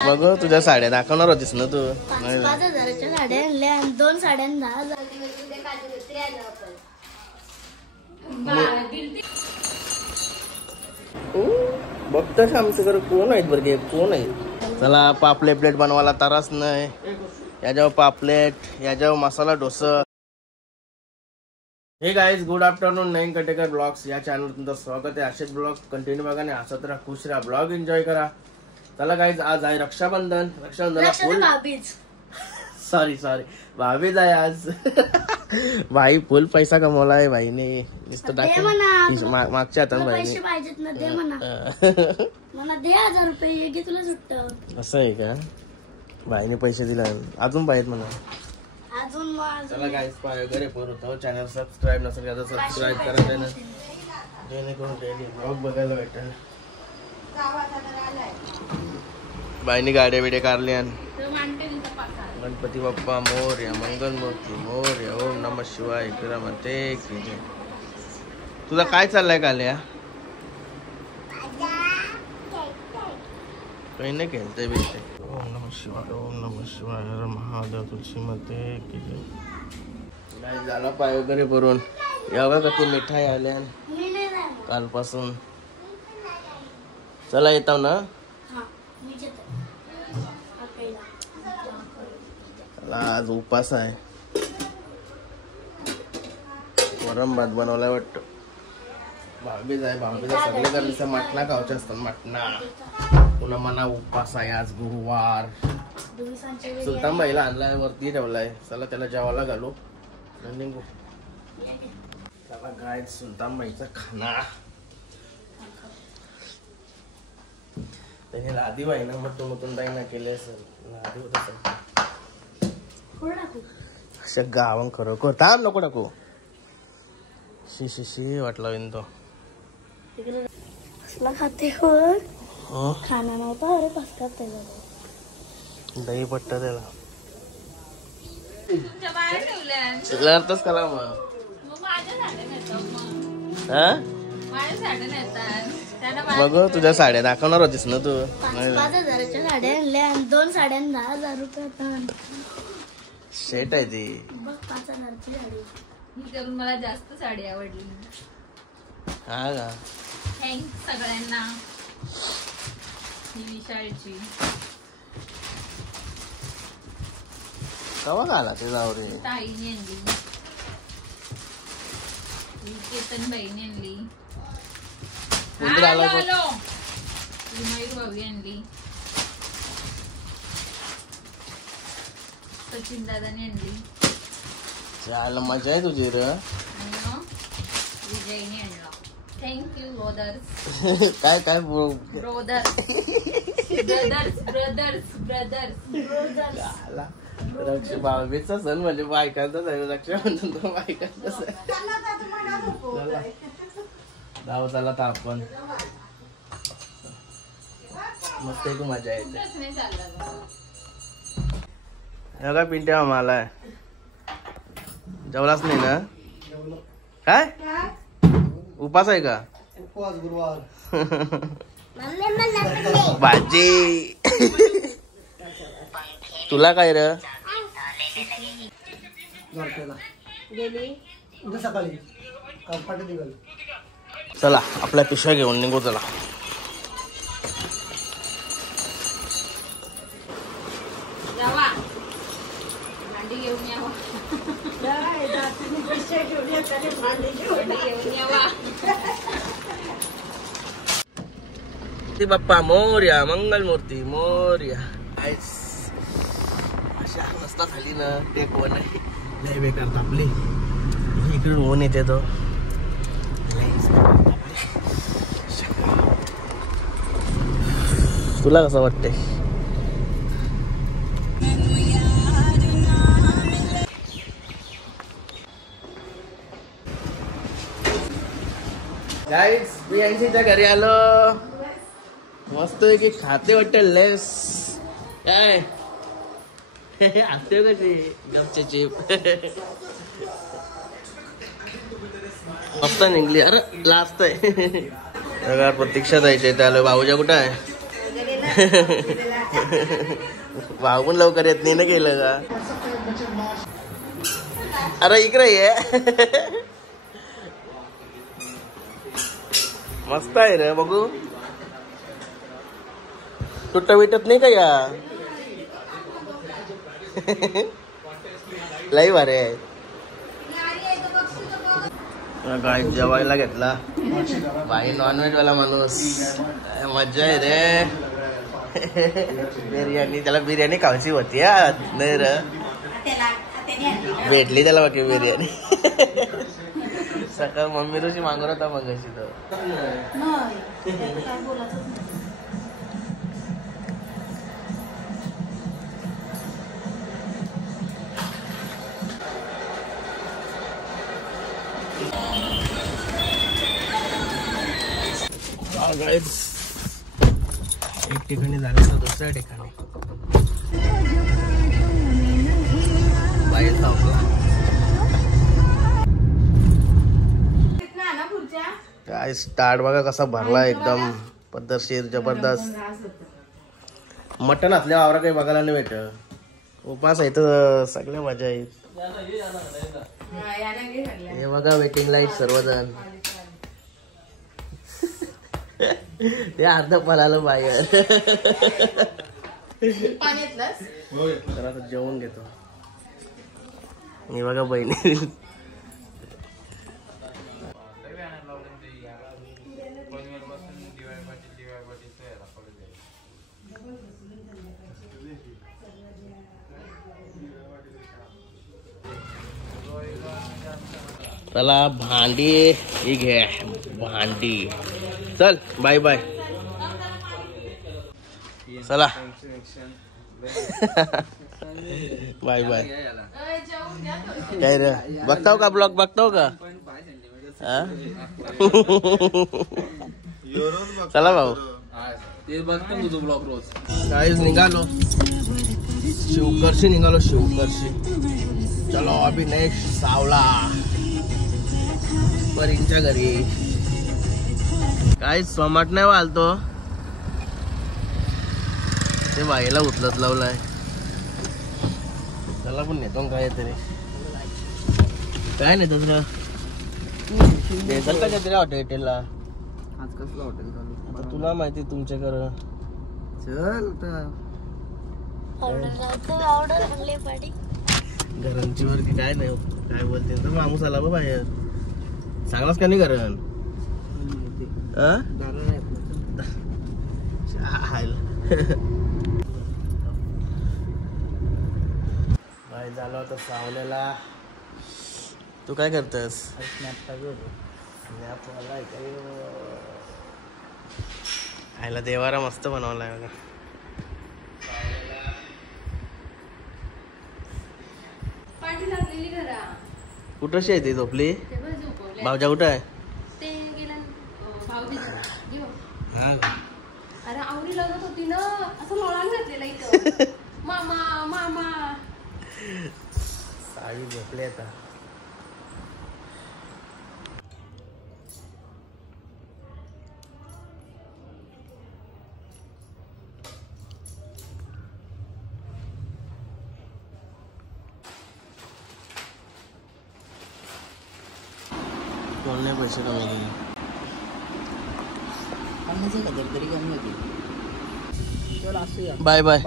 बघ तुझ्या साड्या दाखवणार होतीस ना तू. 5,000च्या साड्या आणल्या आणि 2 साड्या 10,000. बघतोस आमच्याकडे कोण आहेत बरं, कोण आहे. चला पापलेट प्लेट बनवायला ताराच नाही. याच्यावर पापलेट, याच्यावर masala dosa. Hey guys, good afternoon. नईन कटेकर ब्लॉग्स या चॅनल तुमचं स्वागत आहे. असेच ब्लॉग कंटिन्यू बघा आणि हसत राहा, खुश राहा, ब्लॉग एन्जॉय करा. चला गाइस, आज आहे रक्षाबंधन. रक्षाबंधनला फुल सॉरी भाभीच आहे आज. भाई फुल पैसा कमवला आहे भाईने. नुसतं मागच्या हातात पैसे पाहिजेत ना, दे म्हणा. मला दे 1000 रुपये, घे तुला सुट्ट. असं आहे का? भाईने पैसे दिले अजून पाहिजेत म्हणा. अजून चला गाइस, वगैरे होतो. चॅनल सबस्क्राईब नसेल तर सबस्क्राईब करा ना, जेणेकरून डेली ब्लॉग बघायला भेटेल. बाईने गाड्या बिड्या काढल्या. गणपती बाप्पा मोरया, मंगलमूर्ती मोरया, ओम नमः शिवाय, इकडे म्हणते की तुझा काय चाललाय काल्या? काही नाही खेळतंय बिलते. ओम नमः शिवाय, ओम नमः शिवाय, हर महादेव, तुलसी मध्ये की नाही झाला पाय वगैरे भरून. एवढा का ती मिठाई आल्या कालपासून. चला येतो ना. आज उपास आहे. वरण भात बनवलाय वाटतं. भाभीच आहे. भाभीला सगळे करण्याचा मटणा खायचे असतात. मटणा पुन्हा मना उपास आहे. आज गुरुवार. सुलतान बाईला आणलाय, वरती ठेवलाय. चला त्याला जेवायला घालू. निघू. चला काय सुलतान बाईचा खाना. त्याने लादी बाई ना मटून ताई ना केले असेल. लादी होत असेल अशा गावां. खरोखर थांब, नको नको. शी शी शी वाटला विन तो. खाते खाना नव्हता. अरे पास्ता दही पट्टा त्याला अर्धच करा मग. बघ तुझ्या साड्या दाखवणार होतीस ना तू. 5,000च्या साड्या आणल्या आणि 2 साड्या 10,000 रुपये. शेट आहे ती. 5,000ची साडी. मला जास्त साडी आवडली. हा का? थँक्स सगळ्यांना. ही विशाळची कवा घाला ते जाऊ रे. ताईने आणली, केतन बाईने आणली, मयूर भावी आणली, सचिन दादाने आणली. चाल मजा आहे तुझी रे. विजयने आणला. Thank you brothers. काय काय ब्रोदर्स ब्रदर्स ब्रदर्स ब्रदर्स. रक्षा भाऊबीजचा सण म्हणजे बायकांचाच आहे. रक्षाबंधन तो बायकांचाच आहे. जाऊ चला तर आपण मस्त एक मजा येते. एवढा पिंट्या मला जेवलाच नाही ना. काय उपास आहे का? गुरुवार भाजी. तुला काय र? सकाळी चला आपल्या पिशव्या घेऊन निघू. चला भांडी घेऊन यावं. बाप्पा मोरया, मंगलमूर्ती मोरया. अशा रस्ता झाली ना टेकवन लय बेकार तापली. इकडून ऊन येते तो. तुला कसं वाटतंय? गाईज प्रियांशीच्या घरी आलो. मस्त की खाते वाटते लेस. काय असते कशी गमचे चिप मस्त निघली. अरे लास्ट आहे. प्रतीक्षा जायचे त्याला. भाऊजा कुठं आहे? भाऊ पण लवकर येत नाही ना गेलं का. अरे इकडे ये. मस्त आहे रे बघू. तुट विटत नाही का या. लई भारी आहे. काय जेवायला घेतला बाई नॉनव्हेज वाला माणूस. मज्जा आहे रे. बिर्याणी त्याला बिर्याणी खायची होती नाही रे. भेटली त्याला बाकी बिर्याणी. सकाळ मम्मी रुची मागवत होता मग अशी तो. एक ठिकाणी झालं तर दुसऱ्या ठिकाणी बाहेर काय स्टार्ट बघा कसा भरला एकदम पद्धतशीर जबरदस्त. मटण असल्या वावरा काही बघायला नाही भेट. उपास आहे तर सगळ्या मजा आहेत. हे बघा वेटिंग लाईट सर्वजण. ते अर्ध पळालं बाहेर. तर आता जेवण घेतो मी. बघा बहिणी चला भांडी ही घे. भांडी चल. Bye bye. चला बाय बाय. काय रे बघताव का ब्लॉग बघताव का. चला भाऊ ते बघतो तुझं ब्लॉग रोज. काहीच निघालो शिवकरशी निघालो. शिवकरशी चलो अभी नेक्स्ट सावला परींच्या घरी. काय सोमाट नाही वालतो ते बाईला उचलत लावलाय. त्याला पण नेतो काय तरी. काय नाही दुसरं देतात का तरी हॉटेलला. आज कसलं हॉटेल चालू तुला माहिती तुमच्याकडं. चल ऑर्डर आणले पाडी घरांची वरती काय नाही. काय बोलते तर माणूस आला बा बाहेर. चांगलाच का नाही घरण. बाय झालं होतं सावलेला. तू काय करतस. आयला देवारा मस्त बनवलाय बघा. कुठशी आहे ती झोपली. भावजा कुठं आहे. हा अरे आवडी लागत होती ना असं लोळान घातलेला इथं. मामा मामा सावी झोपली आता. कोणने पैसे कमी केले. Bye bye.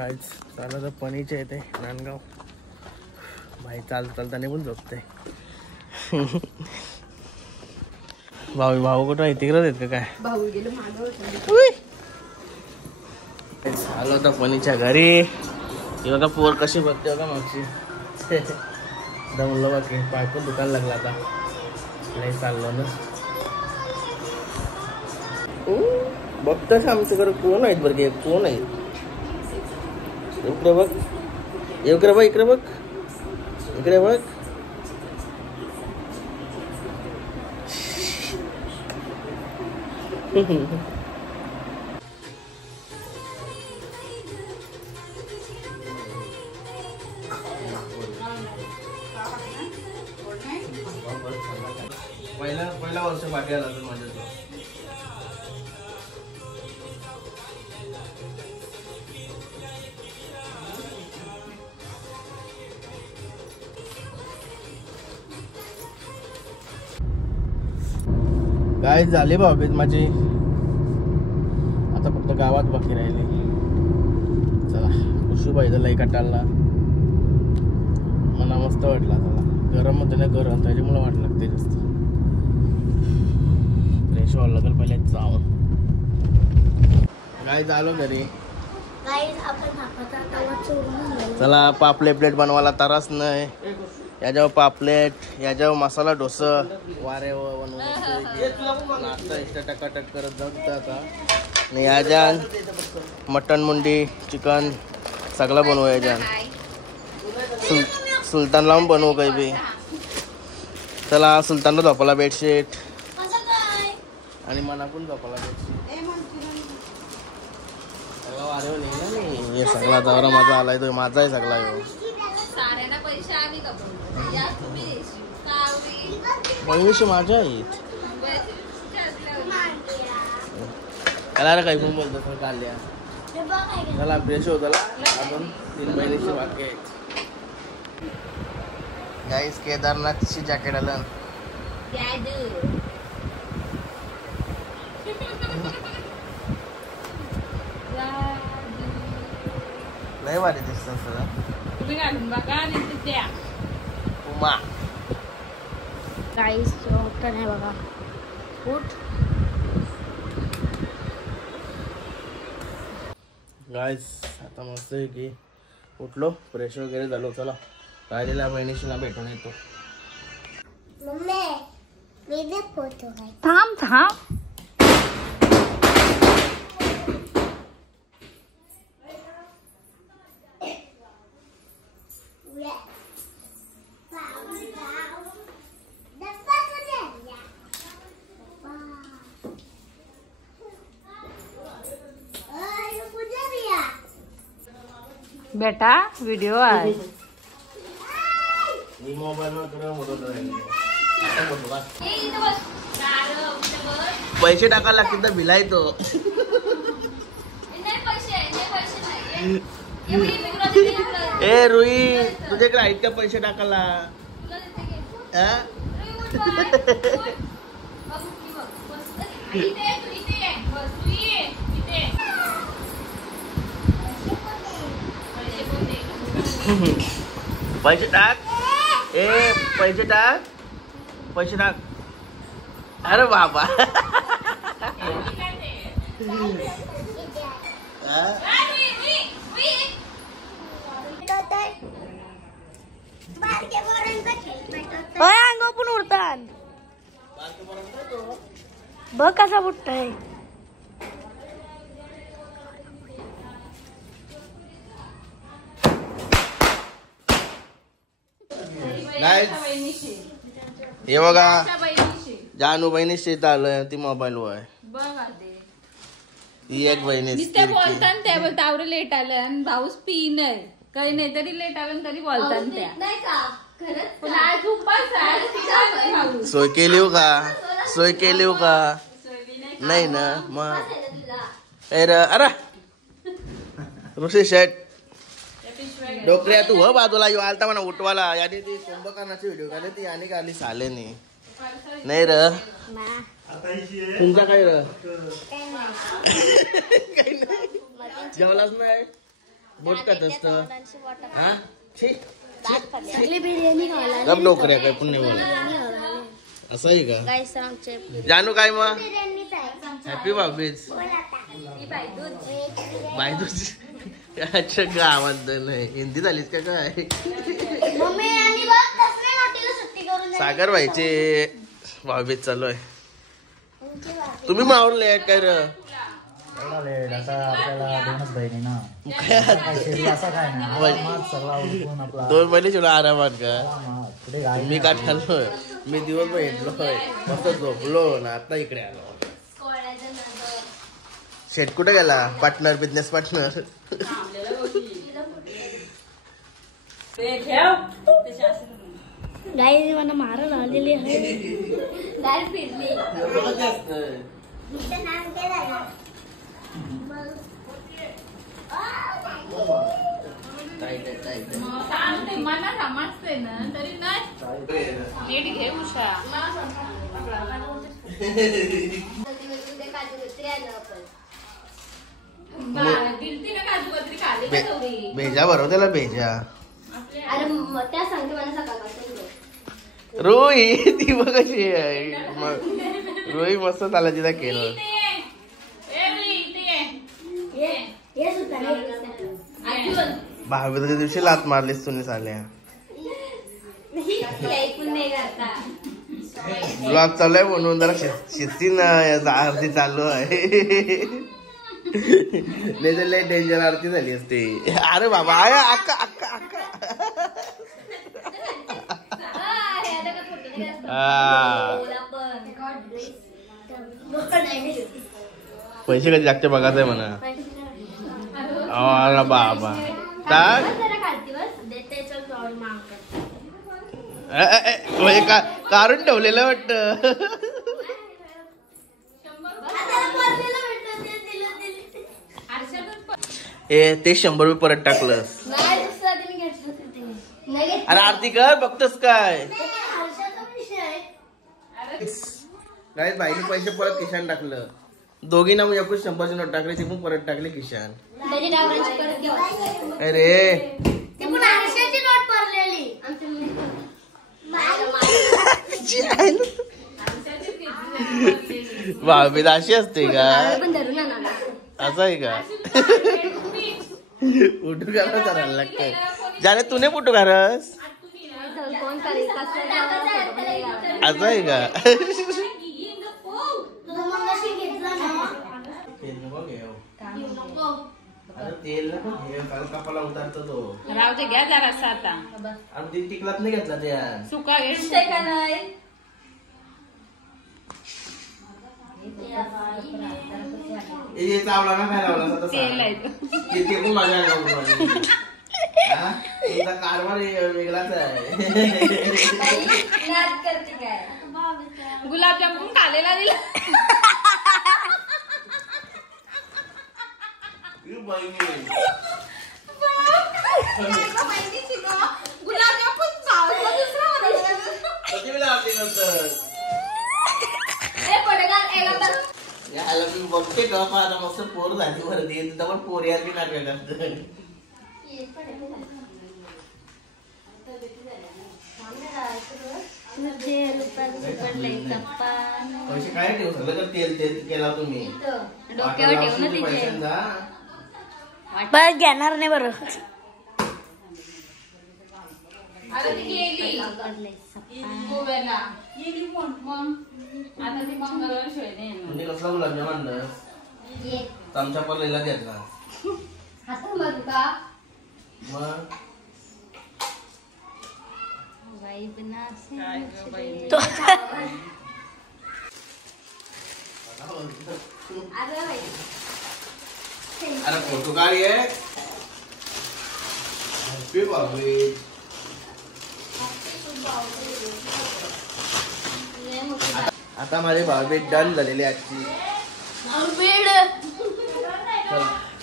आज चालत पणीचे येते नांदगाव. भाई चालताना पण झोपते. भाऊ कुठं आहे तिकडच आहेत का काय. भाऊ गेलो मागं. आलो होता पणीच्या घरी. ही बघा पोर कशी बघते बघा मागची. दमलं बाकी पाय पण दुकान लागला आता. नाही चाललो ना. बघताच आमच्याकडे कोण आहेत बरं. कोण आहेत. इकडे बघ. इकडे बघ. इकडे बघ. इकडे बघ. पहिला काय झाली भाऊबीज माझी. आता फक्त गावात बाकी राहिली. चला खुशी पाहिजे लई कटाळला. मला मस्त वाटला. चला गरम होते ना गरम त्याच्यामुळे वाट लागते जास्त. फ्रेश व्हावं लागेल पहिले जाऊन. काय झालं घरी. चला पापलेट प्लेट बनवायला तारास नाही. याच्यावर पापलेट याच्यावर मसाला डोसा वाऱ्यावर बनवून नाश्ता एक्स्ट्रा टकाटक करत जाऊ आता. आणि याच्यान मटन मुंडी चिकन सगळं बनवू. याच्यान सुलतान लावून बनवू काही बी. चला सुलतानला झोपाला बेडशीट आणि मना पण झोपाला बेडशीट. सगळं वाऱ्यावर निघाला नाही. हे सगळा दौरा माझा आलाय तो माझा आहे सगळा. पैसे माझ्या आहेत. त्याला रे काही पण बोलतो काढल्या. त्याला फ्रेश होताला अजून 3 महिन्याची बाकी आहेत. गाईस केदारनाथची जॅकेट आलं. लय भारी दिसतं सगळं. उमा गाईस डॉक्टर आहे बघा. उठ गाईस आता मस्त आहे की उठलो फ्रेश वगैरे झालो. चला राहिलेल्या बहिणीशीला भेटून येतो. थांब थांब. बेटा व्हिडिओ आहे. मी मोबाईलवर पैसे टाकायला लागतील तर भिलाय तो. ए रुई तुझ्याकडे आहेत का पैसे टाकायला. पैसे टाक. ए पैसे टाक. पैसे टाक. अरे बाबा अंग पण उडतात. बघ कसा उठतय. हे बघा जानू बहिणीशी आलं ती मोबाईल वर. ही एक बहिणी बोलतात त्या बोलता आवरे लेट आलं आणि भाऊस पी नाही काही नाही तरी लेट आलं तरी बोलतात त्या. सोय केली हो का. सोय केली हो का नाही ना मग. अरे ऋषी शेट डोकऱ्या तू हो बाजूला येऊ आलता म्हणा उठवाला. याने ती कुंभकर्णाची व्हिडिओ काढली ती आणि काढली साले नाही र. तुमचा काय र जेवलाच नाही बोटत असत. हा गप डोकऱ्या काय पुण्य बोला. असं आहे का जानू काय मग. हॅपी भाऊबीज. बायदूज अच्छा गावात नाही हिंदी झालीस का काय. सागर व्हायचे भाऊबीज चालू आहे. तुम्ही मावरले काय र. दोन महिने चिडून आरामात का. मी का ठरलोय मी दिवसभर येतलोय मस्त झोपलो ना आता इकडे आलो. शेट कुठे गेला पार्टनर बिझनेस पार्टनर. गाईज मला मारायला आलेली आहे. मला समजते ना तरी नाही नीट घे उषा. दिलती ना काजू कतरी खाली का गौरी? भेजा बरोबर त्याला भेजा. अरे त्या सांगते मला सकाळपासून रोही ती बघ कशी आहे. रोही मस्त चालला तिला केलं. हे सुद्धा भावेच्या दिवशी लात मारलीस तुम्ही साल्या. ऐकून नाही करता. ब्लॉग चालू आहे म्हणून जरा शिस्तीनं आरती चालू आहे. लय डेंजर आरती झाली असते. अरे बाबा आय अक्का अक्का अक्का. पैसे कधी जागते बघायचंय म्हणा. अरे बाबा काढून ठेवलेलं वाटत. ते 100 रुपये परत टाकलं. अरे आरती कर बघतोस काय. काय बाईने पैसे परत खिशान टाकलं. दोघींना मग एकूण 100ची नोट टाकली ती पण परत टाकली खिशान. अरे भाभी अशी असते का. असं आहे का. उठू घालत करायला लागतंय. जाने तूने पुटू घालस. असं आहे का. तेल कपाला उतारतो तो. राहू दे घ्या जरासा आता. आणि टिकलाच नाही घेतला त्या. सुका घेतलाय का नाही. चावला ना काय लावला तेल आहे ते पण माझ्या तुमचा कारभार वेगळाच आहे. गुलाबजामुन खालेला दिला. याला मी बघते का आता मस्त पोर झाली वरती पण पोर यार बी नाटक करत. पैसे काय ठेवू सगळं तर तेल तेल केला तुम्ही डोक्यावर ठेवू ना तिथे. बस घेणार नाही बरं. आता ती गेली गोव्याला. गेली मग आता ती मंगळवार शिवाय नाही येणार. म्हणजे कसला गुलाबजाम आणलं. चमचा पडलेला घेतला मग. अरे फोटो काढ ये. Happy birthday. आता माझे भाऊबीज डन झालेली आजची.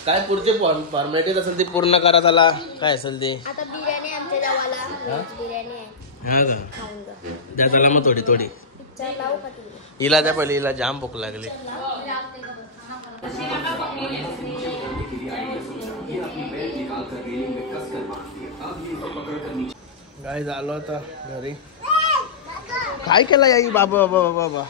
काय पुढचे फॉर्मॅलिटीज असेल ते पूर्ण करा. त्याला काय असेल ते. आता बिर्याणी आमच्या गावाला बिर्याणी आहे. हा का द्या त्याला मग थोडी थोडी. लावू का तुला. हिला द्या पहिले. हिला जाम भूक लागली. काय झालं आता घरी. काय केलं आई. बाबा बाबा बाबा